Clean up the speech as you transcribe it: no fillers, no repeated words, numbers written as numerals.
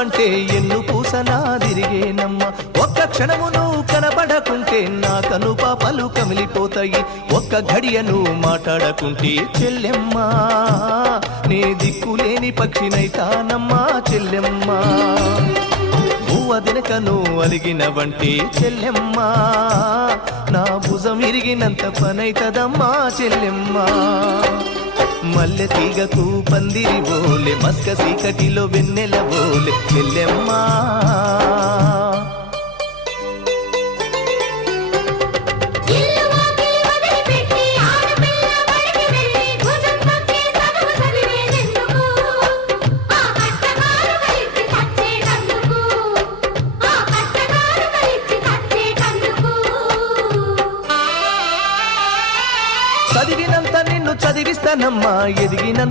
కనబడవంటే ఎన్ను పూసనా తిరిగేనమ్మ. ఒక్క క్షణమును కనబడకుంటే నా కను పాపలు కమిలిపోతాయి. ఒక్క గడియను మాట్లాడకుంటే చెల్లెమ్మ నే దిక్కులేని పక్షినైతానమ్మా చెల్లెమ్మ. దినకను అలిగినవంటే చెల్లెమ్మ నా భుజం ఇరిగినంత పనైతదమ్మా చెల్లెమ్మ. మల్లె తీగకు పందిరి ఓలే మస్క సీకటిలో వెన్నెల ఓలే చెల్లెమ్మ. చదివినంత నిన్ను చదివిస్తానమ్మా ఎదిగినంత